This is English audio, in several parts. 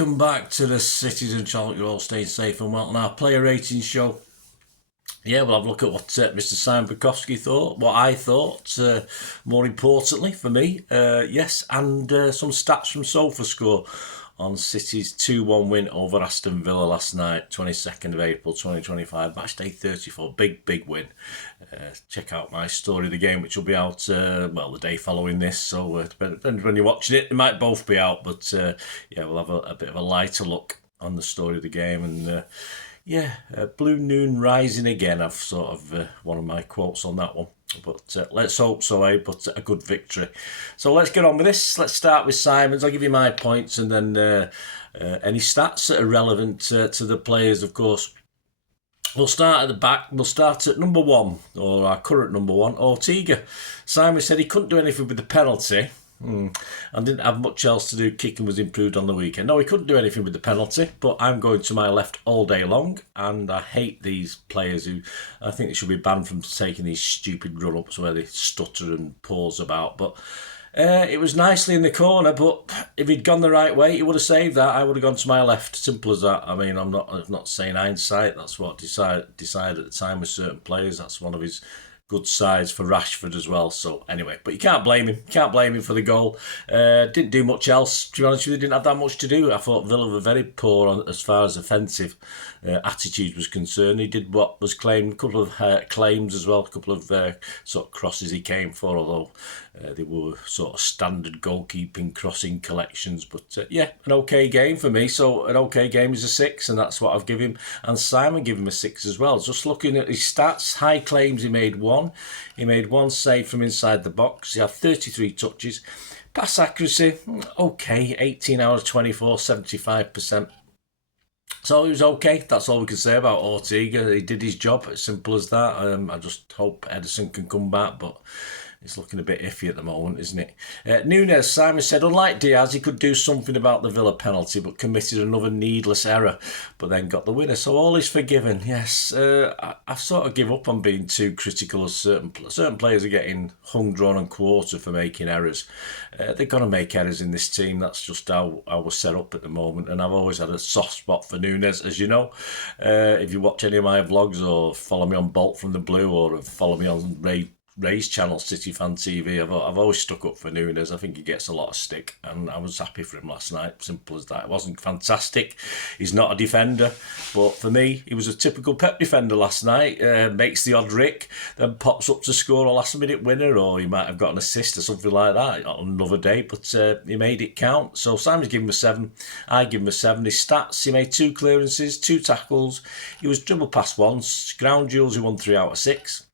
welcome back to the Cities and Charlotte. You're all staying safe and well. Now, player rating show. Yeah, we'll have a look at what Mr. Simon Bajkowski thought, what I thought, more importantly for me, yes, and some stats from Sofascore on City's 2-1 win over Aston Villa last night, 22nd of April 2025, match day 34, big win. Check out my story of the game, which will be out, the day following this, so depending when you're watching it, they might both be out, but yeah, we'll have a bit of a lighter look on the story of the game, and Blue Nune rising again. I've sort of one of my quotes on that one. But let's hope so, but a good victory. So let's get on with this. Let's start with Simon's. I'll give you my points and then any stats that are relevant to the players, of course. We'll start at the back. We'll start at number one, or our current number one, Ortega. Simon said he couldn't do anything with the penalty. And didn't have much else to do. Kicking was improved on the weekend. No, he couldn't do anything with the penalty, but I'm going to my left all day long, and I hate these players who I think they should be banned from taking these stupid run-ups where they stutter and pause about. But it was nicely in the corner, but if he'd gone the right way, he would have saved that. I would have gone to my left. Simple as that. I mean, I'm not saying hindsight. That's what decided at the time with certain players. That's one of his good sides for Rashford as well. So anyway, but you can't blame him. You can't blame him for the goal. Didn't do much else. To be honest with you, didn't have that much to do. I thought Villa were very poor as far as offensive attitude was concerned. He did what was claimed, a couple of claims as well, a couple of sort of crosses he came for, although they were sort of standard goalkeeping crossing collections. But an okay game for me. So an okay game is a 6, and that's what I've given him. And Simon gave him a 6 as well. Just looking at his stats, high claims, he made 1. He made 1 save from inside the box. He had 33 touches. Pass accuracy, okay, 18 out of 24, 75%. So he was okay. That's all we can say about Ortega. He did his job. As simple as that. I just hope Ederson can come back, but it's looking a bit iffy at the moment, isn't it? Nune, Simon said, unlike Diaz, he could do something about the Villa penalty, but committed another needless error, but then got the winner. So all is forgiven. Yes, I sort of give up on being too critical of certain players are getting hung, drawn and quartered for making errors. They're going to make errors in this team. That's just how I was set up at the moment. And I've always had a soft spot for Nunez, as you know. If you watch any of my vlogs or follow me on Bolt from the Blue or follow me on Ray's channel, City Fan TV, I've always stuck up for Nunez. I think he gets a lot of stick, and I was happy for him last night. Simple as that. It wasn't fantastic. He's not a defender, but for me, he was a typical Pep defender last night. Makes the odd rick, then pops up to score a last-minute winner, or he might have got an assist or something like that on another day, but he made it count. So Simon's given him a 7. I give him a 7. His stats, he made 2 clearances, 2 tackles. He was dribble past once. Ground duels, he won 3 out of 6.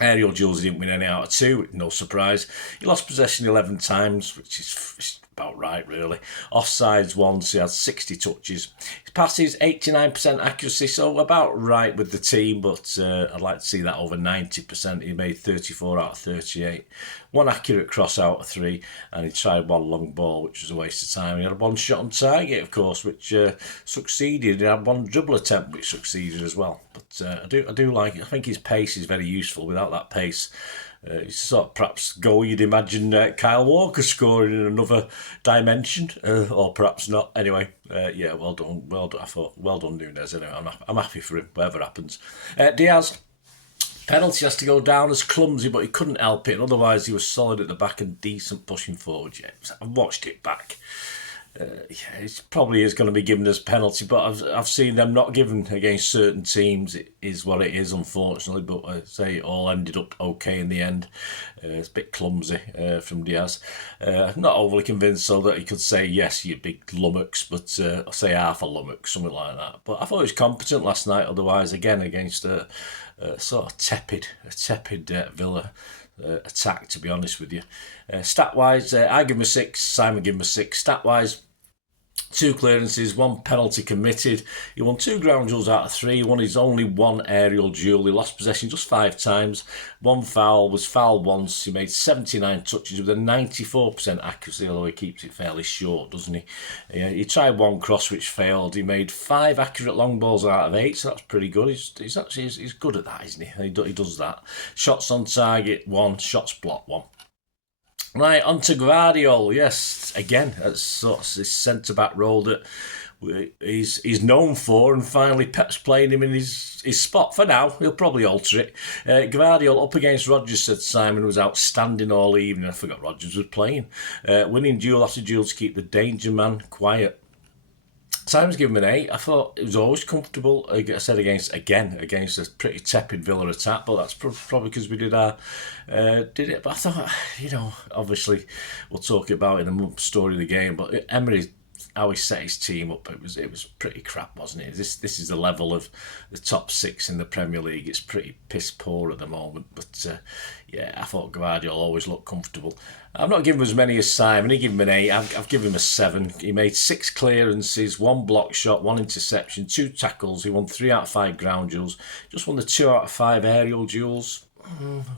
Aerial duels, he didn't win any out of 2, no surprise. He lost possession 11 times, which is about right, really. Offsides once, he had 60 touches. His passes, 89% accuracy, so about right with the team, but I'd like to see that over 90%. He made 34 out of 38. 1 accurate cross out of 3, and he tried 1 long ball, which was a waste of time. He had 1 shot on target, of course, which succeeded. He had 1 dribble attempt, which succeeded as well. But I do like it. I think his pace is very useful. Without that pace, it's sort of perhaps goal you'd imagine Kyle Walker scoring in another dimension, or perhaps not. Anyway, well done. I thought, well done, Nunez. Anyway, I'm happy for him, whatever happens. Diaz. Penalty has to go down as clumsy, but he couldn't help it. Otherwise, he was solid at the back and decent pushing forward. Yeah, I've watched it back. It probably is going to be given as penalty, but I've seen them not given against certain teams. It is what it is, unfortunately. But I say it all ended up okay in the end. It's a bit clumsy from Diaz. Not overly convinced so that he could say yes, you big lummox, but I'll say half a lummox, something like that. But I thought he was competent last night. Otherwise, again against a sort of tepid Villa attack, to be honest with you. Stat-wise, I give him a 6, Simon gave him a 6. Stat-wise, 2 clearances, 1 penalty committed. He won 2 ground duels out of 3. He won his only 1 aerial duel. He lost possession just 5 times. 1 foul, was fouled once. He made 79 touches with a 94% accuracy, although he keeps it fairly short, doesn't he? He tried 1 cross which failed. He made 5 accurate long balls out of 8, so that's pretty good. He's good at that, isn't he? He does that. Shots on target 1, shots blocked 1. Right, on to Guardiola. Yes, again, that's sort of this centre-back role that he's known for, and finally Pep's playing him in his spot for now. He'll probably alter it. Guardiola up against Rodgers, said Simon, was outstanding all evening. I forgot Rodgers was playing. Winning duel after duel to keep the danger man quiet. Simon's given him an 8. I thought it was always comfortable. I said against a pretty tepid Villa attack, but that's probably because we did it. But I thought, obviously we'll talk about it in the story of the game. But Emery, how he set his team up, it was pretty crap, wasn't it? This is the level of the top 6 in the Premier League. It's pretty piss poor at the moment. But I thought Guardiola always looked comfortable. I've not given him as many as Simon. He gave him an 8. I've given him a 7. He made 6 clearances, 1 block shot, 1 interception, 2 tackles. He won 3 out of 5 ground duels. Just won the 2 out of 5 aerial duels.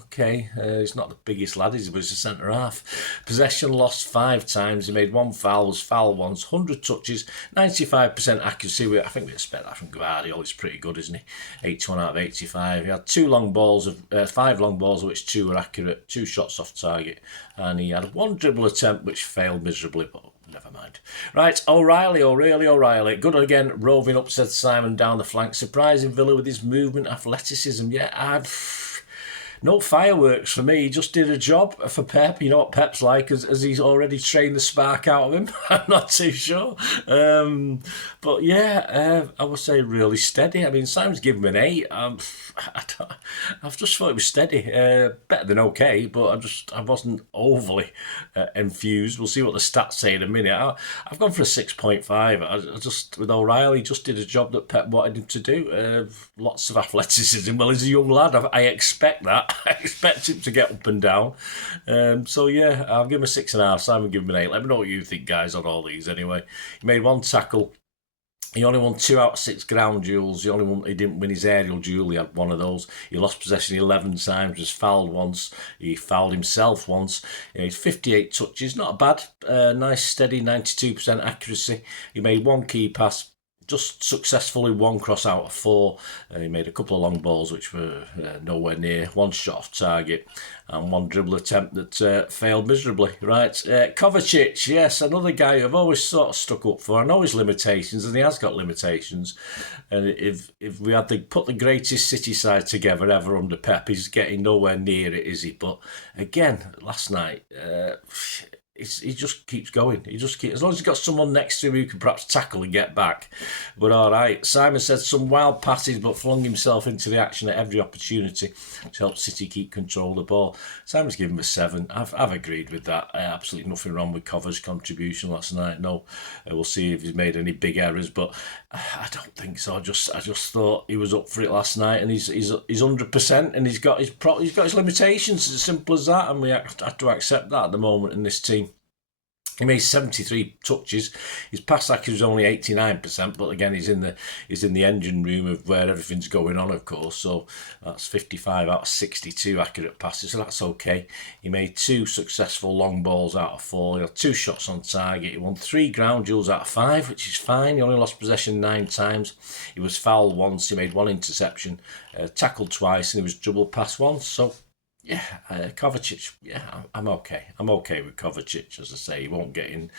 Okay, he's not the biggest lad, he's a centre half. Possession lost 5 times. He made 1 foul, was fouled once, 100 touches, 95% accuracy. I think we expect that from Guardiola. He's pretty good, isn't he? 81 out of 85. He had 5 long balls, of which 2 were accurate, 2 shots off target, and he had 1 dribble attempt which failed miserably, but never mind. Right, O'Reilly. Good again, roving up, said Simon, down the flank. Surprising Villa with his movement, athleticism. No fireworks for me. He just did a job for Pep. You know what Pep's like, as he's already trained the spark out of him. I'm not too sure. But yeah, I would say really steady. I mean, Simon's given him an 8. I've just thought it was steady. Better than okay, but I wasn't overly enthused. We'll see what the stats say in a minute. I've gone for a 6.5. With O'Reilly, just did a job that Pep wanted him to do. Lots of athleticism. Well, he's a young lad. I expect that. I expect him to get up and down. So yeah, I'll give him a 6.5. Simon give him an 8. Let me know what you think, guys, on all these anyway. He made 1 tackle. He only won 2 out of 6 ground duels. He didn't win his aerial duel. He had 1 of those. He lost possession 11 times, was fouled once. He fouled himself once. He had 58 touches. Not bad. Nice, steady, 92% accuracy. He made 1 key pass. Just successfully 1 cross out of 4. He made a couple of long balls which were nowhere near. 1 shot off target and 1 dribble attempt that failed miserably. Right, Kovacic, yes, another guy I've always sort of stuck up for. I know his limitations, and he has got limitations. And if we had to put the greatest City side together ever under Pep, he's getting nowhere near it, is he? But again, last night, he just keeps going. As long as he's got someone next to him who can perhaps tackle and get back. But all right. Simon said some wild passes, but flung himself into the action at every opportunity to help City keep control of the ball. Simon's given him a 7. I've agreed with that. Absolutely nothing wrong with Cover's contribution last night. No, we'll see if he's made any big errors, but I don't think so. I just thought he was up for it last night, and he's 100%, and he's got his limitations. It's as simple as that, and we have to accept that at the moment in this team. He made 73 touches. His pass accuracy was only 89%, but again, he's in the engine room of where everything's going on, of course. So that's 55 out of 62 accurate passes, so that's okay. He made 2 successful long balls out of 4. He had 2 shots on target. He won 3 ground duels out of 5, which is fine. He only lost possession 9 times. He was fouled once. He made 1 interception, tackled twice, and he was double passed once. So yeah, Kovacic, I'm okay. I'm okay with Kovacic, as I say. He won't get in,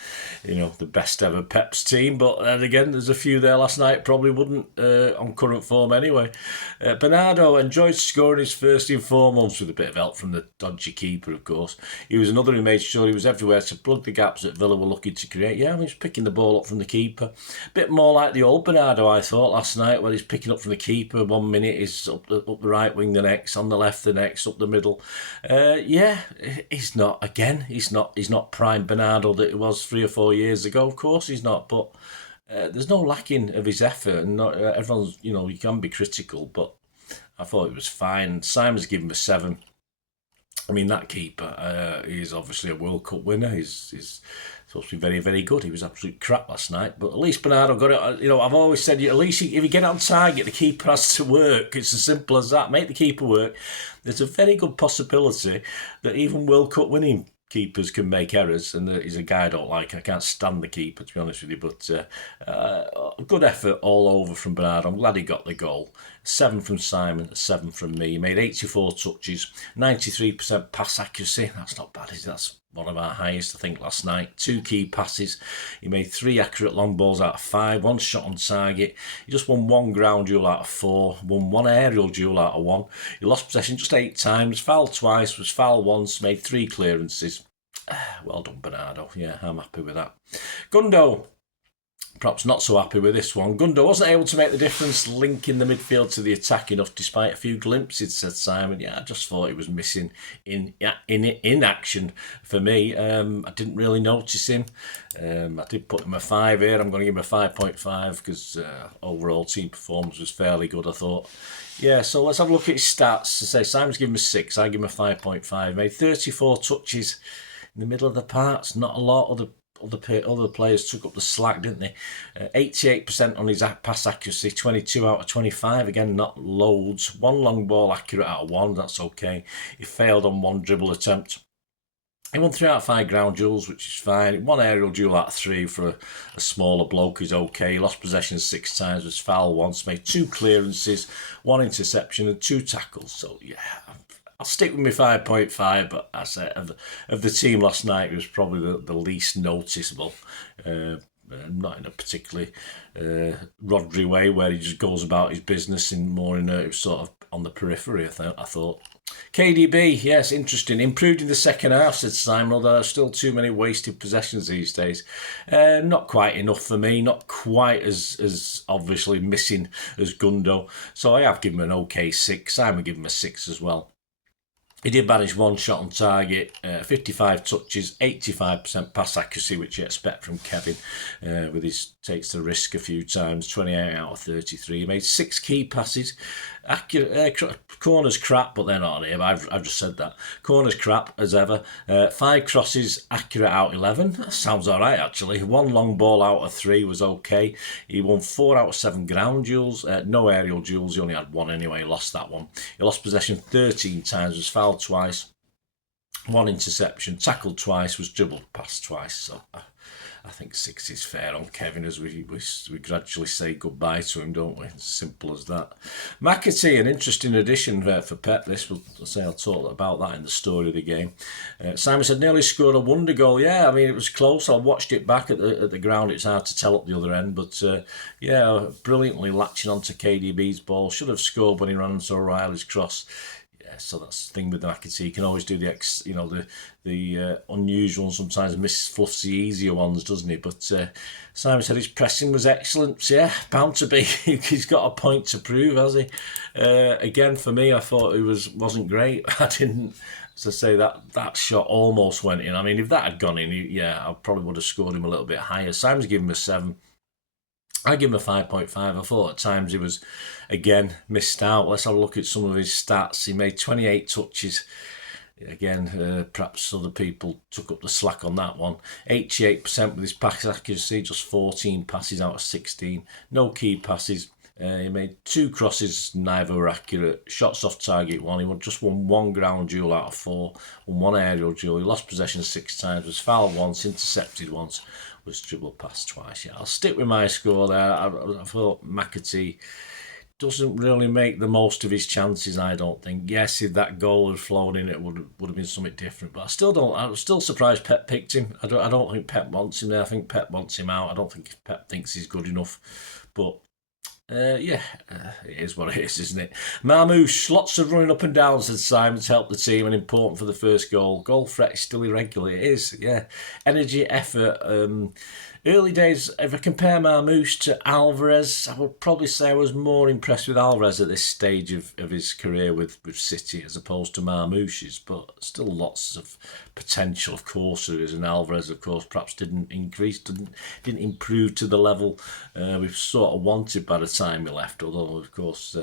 the best ever Pep's team. But then again, there's a few there last night probably wouldn't on current form anyway. Bernardo enjoyed scoring his first in 4 months with a bit of help from the dodgy keeper, of course. He was another who made sure he was everywhere to plug the gaps that Villa were looking to create. Yeah, he was picking the ball up from the keeper. A bit more like the old Bernardo, I thought, last night, where he's picking up from the keeper. 1 minute he's up the right wing, the next, on the left the next, up the middle. He's not prime Bernardo that he was 3 or 4 years ago. Of course he's not, but there's no lacking of his effort, and not everyone's, you can be critical, but I thought it was fine. Simon's given him a 7. I mean, that keeper, he's obviously a World Cup winner. He's supposed to be very, very good. He was absolute crap last night, but at least Bernardo got it. I've always said, at least if you get on target, the keeper has to work. It's as simple as that. Make the keeper work. There's a very good possibility that even World Cup winning keepers can make errors, and he's a guy I don't like. I can't stand the keeper, to be honest with you, but good effort all over from Bernardo. I'm glad he got the goal. 7 from Simon, 7 from me. He made 84 touches, 93% pass accuracy. That's not bad, is it? That's one of our highest, I think, last night. 2 key passes. He made 3 accurate long balls out of 5, 1 shot on target. He just won 1 ground duel out of 4, won 1 aerial duel out of 1. He lost possession just 8 times, fouled twice, was fouled once, made 3 clearances. Well done, Bernardo. Yeah, I'm happy with that. Gundo, perhaps not so happy with this one. Gundo wasn't able to make the difference, linking the midfield to the attack enough, despite a few glimpses, said Simon. Yeah, I just thought he was missing in action for me. I didn't really notice him. I did put him a 5 here. I'm going to give him a 5.5 because overall team performance was fairly good, I thought. Yeah, so let's have a look at his stats. I say Simon's given him a 6. I give him a 5.5. Made 34 touches in the middle of the parts. Not a lot. Other players took up the slack, didn't they? 88% on his pass accuracy, 22 out of 25. Again, not loads. 1 long ball accurate out of 1. That's okay. He failed on 1 dribble attempt. He won 3 out of 5 ground duels, which is fine. 1 aerial duel out of 3 for a smaller bloke is okay. He lost possession 6 times, was fouled once, made 2 clearances, 1 interception and 2 tackles. So, yeah, I'll stick with my 5.5, but I say of the team last night, it was probably the least noticeable. Not in a particularly Rodri way where he just goes about his business and more in a sort of on the periphery, I thought. KDB, yes, interesting. Improved in the second half, said Simon, although there's still too many wasted possessions these days. Not quite enough for me, not quite as obviously missing as Gundo. So I have given him an okay 6. Simon gave him a 6 as well. He did manage 1 shot on target, 55 touches, 85% pass accuracy, which you expect from Kevin, with his takes the risk a few times, 28 out of 33. He made 6 key passes. Accurate, corners crap, but they're not on here. I've just said that. Corners crap, as ever. 5 crosses, accurate out 11. That sounds all right, actually. 1 long ball out of 3 was okay. He won 4 out of 7 ground duels. No aerial duels. He only had 1 anyway. He lost that one. He lost possession 13 times, was fouled twice. 1 interception, tackled twice, was dribbled past twice. So I think 6 is fair on Kevin as we gradually say goodbye to him, don't we? It's simple as that. McAtee, an interesting addition for Pep. I'll talk about that in the story of the game. Simon said nearly scored a wonder goal. Yeah, I mean, it was close. I watched it back at the ground. It's hard to tell at the other end, but yeah, brilliantly latching onto KDB's ball. Should have scored when he ran into O'Reilly's cross. So that's the thing with McAtee. He can always do the unusual and sometimes fluffs the easier ones, doesn't he? But Simon said his pressing was excellent. Yeah, bound to be. He's got a point to prove, has he? Again, for me, I thought it wasn't great. I didn't. As I say, that shot almost went in. I mean, if that had gone in, I probably would have scored him a little bit higher. Simon's given him a 7. I give him a 5.5. I thought at times he was, again, missed out. Let's have a look at some of his stats. He made 28 touches. Again, perhaps other people took up the slack on that one. 88% with his pass accuracy, just 14 passes out of 16. No key passes. He made 2 crosses, neither were accurate. Shots off target 1. He just won 1 ground duel out of 4. Won 1 aerial duel. He lost possession 6 times. Was fouled once. Intercepted once. Was dribbled past twice. Yeah, I'll stick with my score there. I thought McAtee doesn't really make the most of his chances, I don't think. Yes, if that goal had flown in, it would have been something different. But I'm still surprised Pep picked him. I don't think Pep wants him there. I think Pep wants him out. I don't think Pep thinks he's good enough. But it is what it is, isn't it? Marmouche, lots of running up and down, said Simon, to help the team and important for the first goal. Goal threat is still irregular. It is, yeah. Energy, effort. Early days, if I compare Marmouche to Alvarez, I would probably say I was more impressed with Alvarez at this stage of his career with City as opposed to Marmouche's, but still lots of potential, of course, there is. And Alvarez, of course, perhaps didn't improve to the level we've sort of wanted by the time he left, although, of course,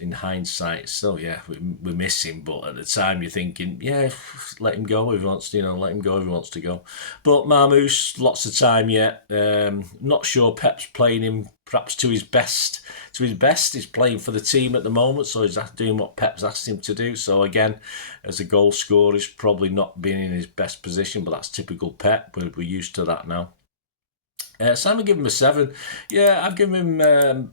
in hindsight, still, yeah, we miss him. But at the time, you're thinking, yeah, let him go if he wants to, let him go if he wants to go. But Marmouche, lots of time yet. Not sure Pep's playing him perhaps to his best. He's playing for the team at the moment, so he's doing what Pep's asked him to do. So again, as a goal scorer, he's probably not been in his best position, but that's typical Pep. We're used to that now. Simon gave him a 7. Yeah, I've given him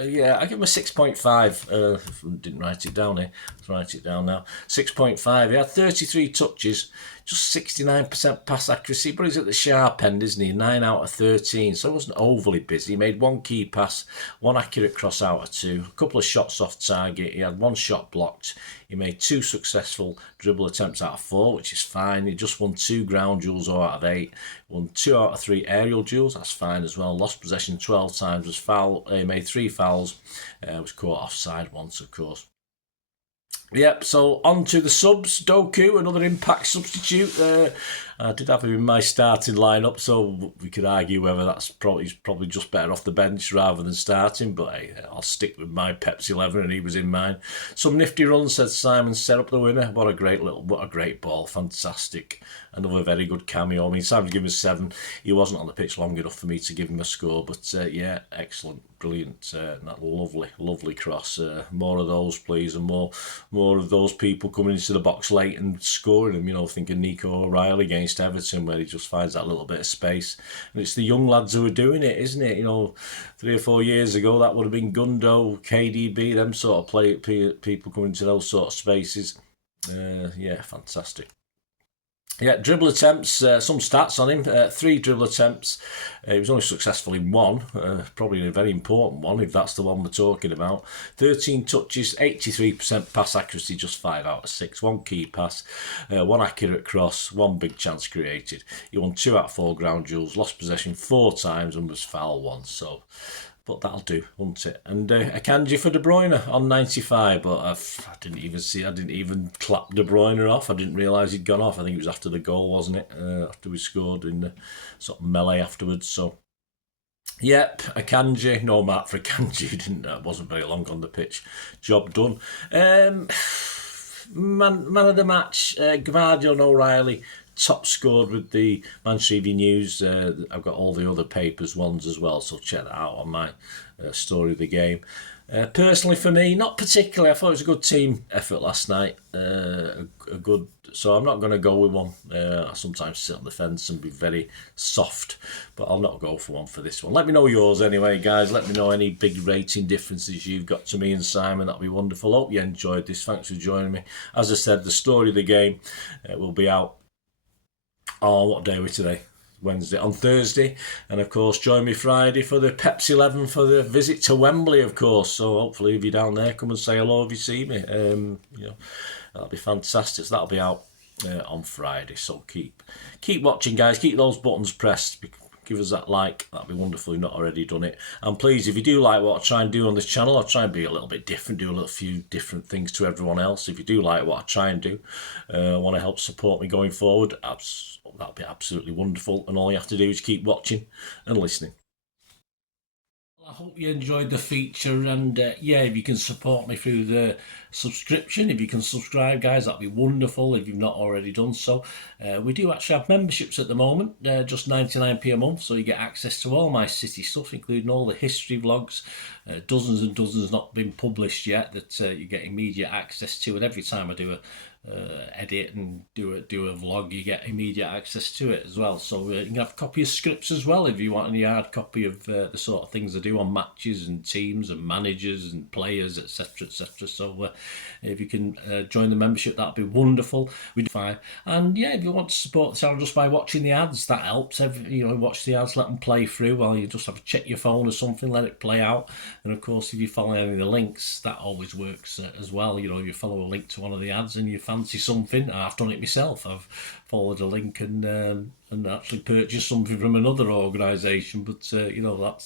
Yeah, I give him a 6.5. Didn't write it down here. Let's write it down now. 6.5. He had 33 touches, just 69% pass accuracy, but he's at the sharp end, isn't he? 9 out of 13, so he wasn't overly busy. He made one key pass, one accurate cross out of 2, a couple of shots off target. He had one shot blocked. He made 2 successful dribble attempts out of 4, which is fine. He just won 2 ground duels out of 8. Won 2 out of 3 aerial duels, that's fine as well. Lost possession 12 times, was foul. He made 3 fouls. Was caught offside once, of course. Yep, so on to the subs. Doku, another impact substitute. I did have him in my starting lineup, so we could argue whether he's probably just better off the bench rather than starting. But hey, I'll stick with my Pepsi 11, and he was in mine. Some nifty runs, said Simon. Set up the winner. What a great ball, fantastic. Another very good cameo. I mean, Simon's given us 7. He wasn't on the pitch long enough for me to give him a score, but yeah, excellent. Brilliant, that lovely cross. More of those, please, and more of those people coming into the box late and scoring them. You know, thinking Nico O'Reilly against Everton, where he just finds that little bit of space. And it's the young lads who are doing it, isn't it? You know, 3 or 4 years ago, that would have been Gundo, KDB, them sort of people coming into those sort of spaces. Yeah, fantastic. Yeah, dribble attempts, some stats on him. 3 dribble attempts. He was only successful in 1, probably a very important one if that's the one we're talking about. 13 touches, 83% pass accuracy, just 5 out of 6. 1 key pass, 1 accurate cross, 1 big chance created. He won 2 out of 4 ground duels, lost possession 4 times and was fouled once. So, but that'll do, won't it? And a Akanji for De Bruyne on 95, but I didn't even clap De Bruyne off. I didn't realise he'd gone off. I think it was after the goal, wasn't it? After we scored in the sort of melee afterwards. So, yep, Akanji. No mark for Akanji. Wasn't very long on the pitch. Job done. Man of the match, Gvardiol O'Reilly. Top scored with the Manchester Evening News. I've got all the other papers ones as well, so check that out on my story of the game. Personally, for me, not particularly. I thought it was a good team effort last night. So I'm not going to go with one. I sometimes sit on the fence and be very soft, but I'll not go for one for this one. Let me know yours anyway, guys. Let me know any big rating differences you've got to me and Simon. That'll be wonderful. Hope you enjoyed this. Thanks for joining me. As I said, the story of the game will be out. Oh, what day are we today? Wednesday. On Thursday. And of course, join me Friday for the Pepsi 11 for the visit to Wembley, of course. So hopefully, if you're down there, come and say hello if you see me. You know, that'll be fantastic. So that'll be out on Friday. So keep watching, guys. Keep those buttons pressed. Give us that like. That'd be wonderful if you've not already done it. And please, if you do like what I try and do on this channel, I'll try and be a little bit different, do a few different things to everyone else. If you do like what I try and do, want to help support me going forward, that'd be absolutely wonderful. And all you have to do is keep watching and listening. I hope you enjoyed the feature, and yeah, if you can support me through the subscription, if you can subscribe, guys, that'd be wonderful if you've not already done so. We do actually have memberships at the moment, just 99p a month, so you get access to all my City stuff, including all the history vlogs, dozens and dozens not been published yet that you get immediate access to, and every time I do a edit and do a vlog, you get immediate access to it as well. So you can have a copy of scripts as well if you want any hard copy of the sort of things I do on matches and teams and managers and players, etc, etc. So if you can join the membership, that'd be wonderful. We do fine. And yeah, if you want to support the channel just by watching the ads, that helps. You know, watch the ads, let them play through while you just have to check your phone or something, let it play out. And of course, if you follow any of the links, that always works as well. You know, you follow a link to one of the ads and you fancy something. I've done it myself. I've followed a link and actually purchased something from another organisation. But you know,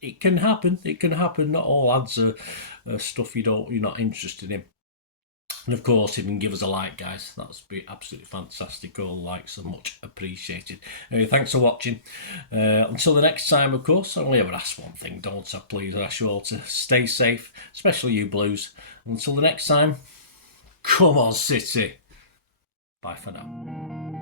it can happen. It can happen. Not all ads are stuff you're not interested in. And of course, if you can give us a like, guys, that'd be absolutely fantastic. All likes are much appreciated. Anyway, thanks for watching. Until the next time, of course, I only ever ask one thing, don't I? Please, I ask you all to stay safe, especially you Blues. Until the next time, come on, City. Bye for now.